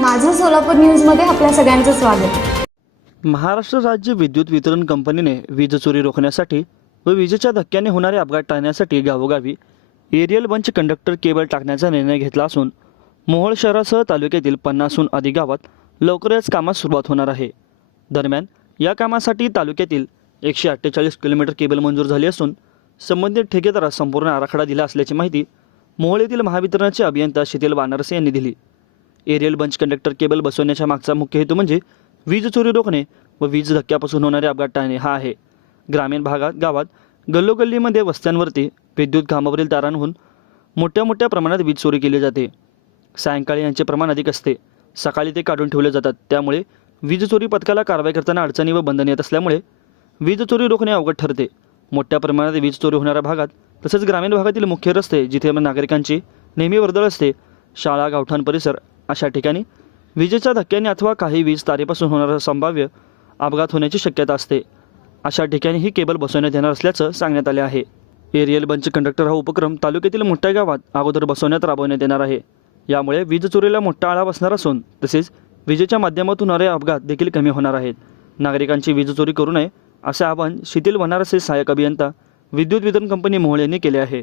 माझं सोलापूर न्यूजमध्ये आपल्या सगळ्यांचं स्वागत. महाराष्ट्र राज्य विद्युत वितरण कंपनीने वीज चोरी रोखण्यासाठी व विजेच्या धक्क्याने होणारे अपघात टाळण्यासाठी गावोगावी एरियल बंच कंडक्टर केबल टाकण्याचा निर्णय घेतला असून मोहोळ शहरासह तालुक्यातील पन्नासहून अधिक गावात लवकरच कामास सुरुवात होणार आहे. दरम्यान या कामासाठी तालुक्यातील एकशे अठ्ठेचाळीस किलोमीटर केबल मंजूर झाली असून संबंधित ठेकेदारास संपूर्ण आराखडा दिला असल्याची माहिती मोहोळ येथील महावितरणाचे अभियंता शीतल वानरसे यांनी दिली. एरियल बंच कंडक्टर केबल बसवण्याच्या मागचा मुख्य हेतू म्हणजे वीज चोरी रोखणे व वीज धक्क्यापासून होणारे अपघात टाळणे हा आहे. ग्रामीण भागात गावात गल्लोगल्लीमध्ये वस्त्यांवरती विद्युत घामावरील तारांहून मोठ्या मोठ्या प्रमाणात वीज चोरी केली जाते. सायंकाळी यांचे प्रमाण अधिक असते. सकाळी ते काढून ठेवले जातात. त्यामुळे वीज चोरी पथकाला कारवाई करताना अडचणी व बंधन येत असल्यामुळे वीज चोरी रोखणे अवघड ठरते. मोठ्या प्रमाणात वीज चोरी होणाऱ्या भागात तसेच ग्रामीण भागातील मुख्य रस्ते जिथे नागरिकांची नेहमी वर्दळ असते शाळा गावठाण परिसर अशा ठिकाणी. विजेच्या धक्क्याने अथवा काही वीज तारेपासून होणारा संभाव्य अपघात होण्याची शक्यता असते. अशा ठिकाणी ही केबल बसवण्यात येणार असल्याचं सांगण्यात आले आहे. एरियल बंच कंडक्टर हा उपक्रम तालुक्यातील मोठ्या गावात अगोदर बसवण्यात राबवण्यात येणार आहे. यामुळे वीज चोरीला मोठा आळा बसणार असून तसेच विजेच्या माध्यमातून होणारे अपघात देखील कमी होणार आहेत. नागरिकांची वीज चोरी करू नये असे आवाहन शिथिल वनारसे सहाय्यक अभियंता विद्युत वितरण कंपनी मोहोळ यांनी केले आहे.